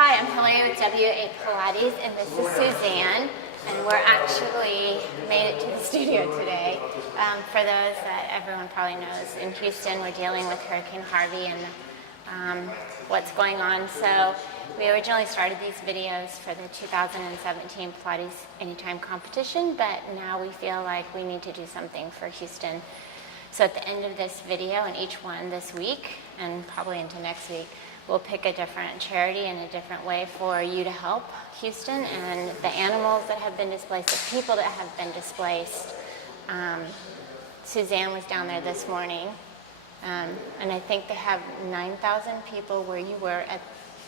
Hi, I'm Hillary with WA Pilates, and this is Suzanne, and we're actually made it to the studio today. For those that everyone probably knows, in Houston we're dealing with Hurricane Harvey and what's going on. So we originally started these videos for the 2017 Pilates Anytime competition, but now we feel like we need to do something for Houston. So at the end of this video, and each one this week, and probably into next week, we'll pick a different charity and a different way for you to help Houston and the animals that have been displaced, the people that have been displaced. Suzanne was down there this morning, and I think they have 9,000 people where you were at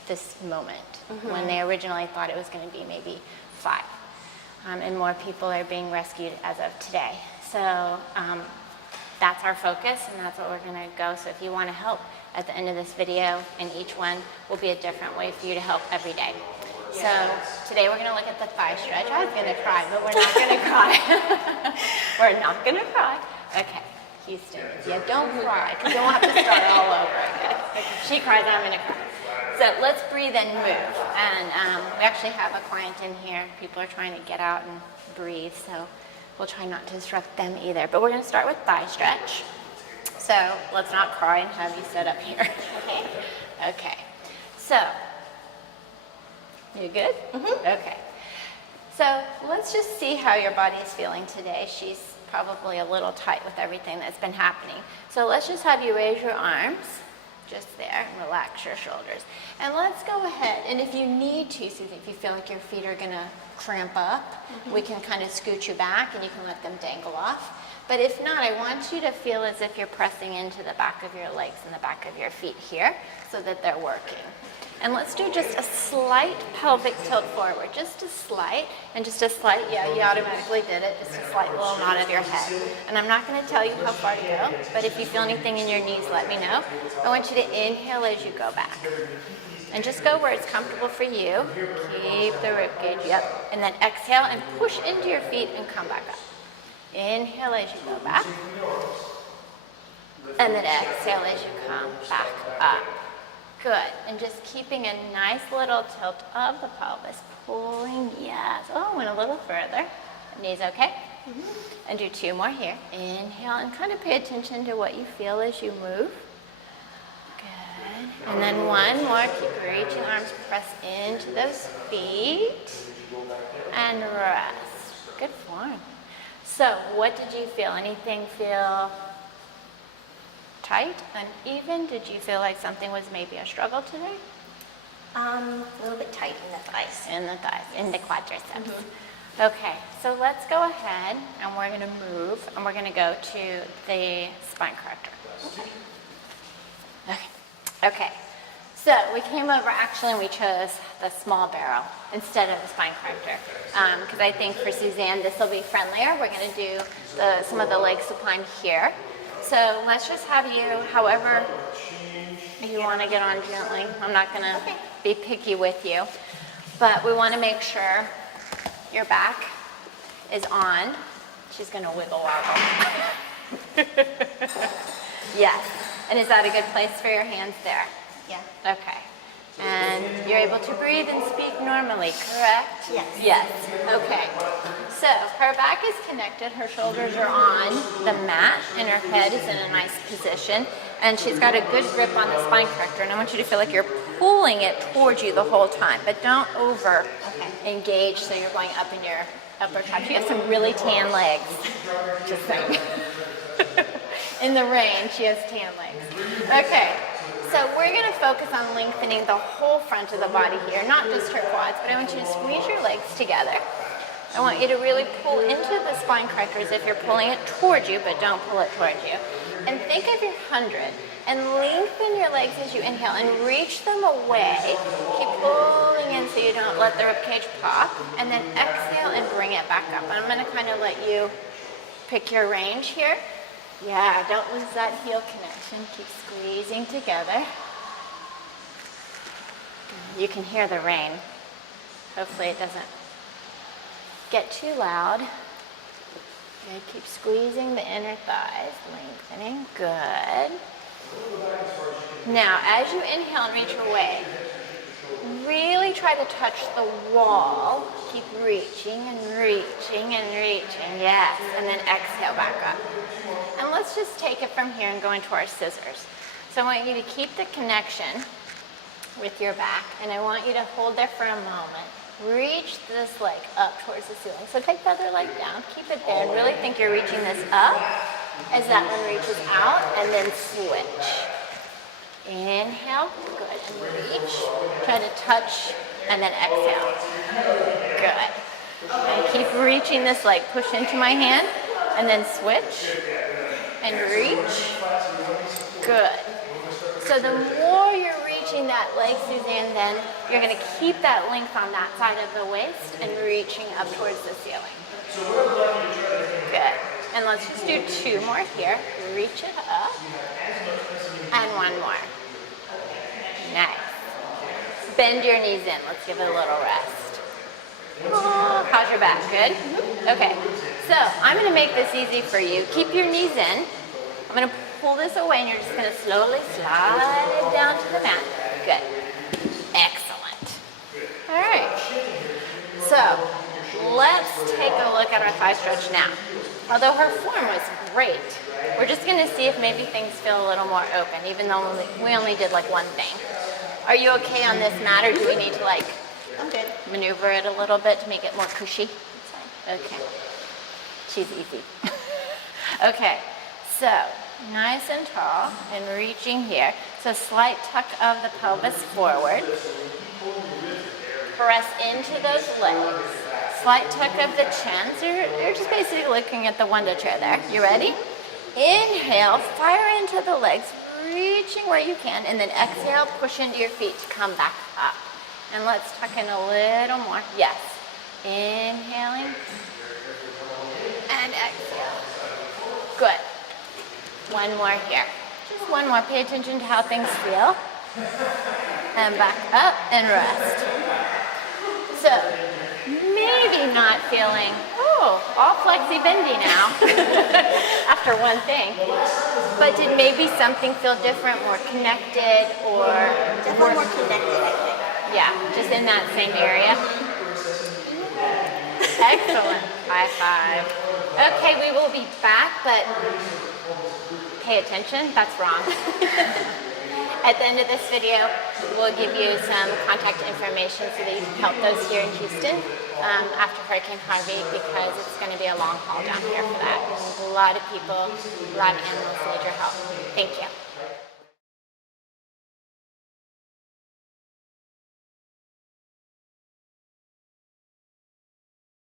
this moment, when they originally thought it was going to be maybe 5. And more people are being rescued as of today. So that's our focus, and that's what we're going to go. So if you want to help at the end of this video, and each one will be a different way for you to help every day. So today we're going to look at the thigh stretch. I was going to cry, but we're not going to cry. We're not going to cry. Okay, Houston, yeah, don't cry, because then we'll have to start all over again. If she cries, I'm going to cry. So let's breathe and move. And we actually have a client in here. People are trying to get out and breathe, so we'll try not to disrupt them either. But we're going to start with thigh stretch. So let's not cry and have you sit up here. Okay. Okay. So, you good? Okay. So let's just see how your body is feeling today. She's probably a little tight with everything that's been happening. So let's just have you raise your arms, just there, and relax your shoulders. And let's go ahead, and if you need to, Susie, if you feel like your feet are gonna cramp up, we can kind of scoot you back and you can let them dangle off. But if not, I want you to feel as if you're pressing into the back of your legs and the back of your feet here so that they're working. And let's do just a slight pelvic tilt forward, just a slight, and just a slight, yeah, you automatically did it, just a slight little nod of your head. And I'm not going to tell you how far to go, but if you feel anything in your knees, let me know. I want you to inhale as you go back. And just go where it's comfortable for you. Keep the rib cage, yep. And then exhale and push into your feet and come back up. Inhale as you go back, and then exhale as you come back up. Good, and just keeping a nice little tilt of the pelvis, pulling, yes. Oh, went a little further. Knees okay? And do 2 more here. Inhale, and kind of pay attention to what you feel as you move. Good, and then 1 more. Keep reaching arms, press into those feet, and rest. Good form. So, what did you feel? Anything feel tight, uneven? Did you feel like something was maybe a struggle today? A little bit tight in the thighs. In the thighs, in the quadriceps. Okay, so let's go ahead and we're going to move and we're going to go to the spine corrector. Okay. So we came over actually and we chose the small barrel instead of the spine corrector because I think for Suzanne this will be friendlier. We're going to do some of the leg supine here. So let's just have you, however you want to get on gently. I'm not going to be picky with you, but we want to make sure your back is on. She's going to wiggle wobble. Yes. And is that a good place for your hands there? Yeah. Okay. And you're able to breathe and speak normally, correct? Yes. Yes. Okay. So her back is connected, her shoulders are on the mat, and her head is in a nice position. And she's got a good grip on the spine corrector. And I want you to feel like you're pulling it towards you the whole time, but don't over engage so you're going up in your upper traps. You have some really tan legs. Just saying. In the rain, she has tan legs. Okay. So we're going to focus on lengthening the whole front of the body here, not just her quads, but I want you to squeeze your legs together. I want you to really pull into the spine corrector as if you're pulling it towards you, but don't pull it towards you. And think of your 100 and lengthen your legs as you inhale and reach them away. Keep pulling in so you don't let the ribcage pop, and then exhale and bring it back up. And I'm going to kind of let you pick your range here. Yeah, don't lose that heel connection. Keep squeezing together. You can hear the rain. Hopefully it doesn't get too loud. Good. Keep squeezing the inner thighs, lengthening. Good. Now, as you inhale and reach away, really try to touch the wall. Keep reaching and reaching and reaching. Yes. And then exhale back up. And let's just take it from here and go into our scissors. So I want you to keep the connection with your back, and I want you to hold there for a moment. Reach this leg up towards the ceiling. So take the other leg down, keep it there, and really think you're reaching this up as that one reaches out, and then switch. Inhale, good, and reach. Try to touch, and then exhale. Good. And keep reaching this leg. Push into my hand, and then switch, and reach. Good. So the more you're reaching that leg, Suzanne, then you're going to keep that length on that side of the waist and reaching up towards the ceiling. Good. And let's just do 2 more here. Reach it up. And 1 more. Nice. Bend your knees in. Let's give it a little rest. Oh, how's your back? Good? Okay. So I'm going to make this easy for you. Keep your knees in. I'm going to pull this away, and you're just going to slowly slide it down to the mat. Good. Excellent. All right. So let's take a look at our thigh stretch now. Although her form was great, we're just going to see if maybe things feel a little more open, even though we only did like one thing. Are you okay on this mat, or do we need to like maneuver it a little bit to make it more cushy? Okay. She's easy. Okay. So nice and tall and reaching here. So slight tuck of the pelvis forward. Press into those legs. Slight tuck of the chin. So you're just basically looking at the window chair there. You ready? Inhale, fire into the legs, reaching where you can, and then exhale, push into your feet to come back up. And let's tuck in a little more. Yes. Inhaling and exhale. Good. 1 more here. Just 1 more. Pay attention to how things feel. And back up and rest. So, maybe not feeling, all flexy bendy now after one thing. But did maybe something feel different, more connected, or? Definitely more connected, I think. Yeah, just in that same area. Excellent. High five. Okay, we will be back, but pay attention, that's wrong. At the end of this video, we'll give you some contact information so that you can help those here in Houston after Hurricane Harvey, because it's going to be a long haul down here for that. And a lot of people, a lot of animals need your help. Thank you.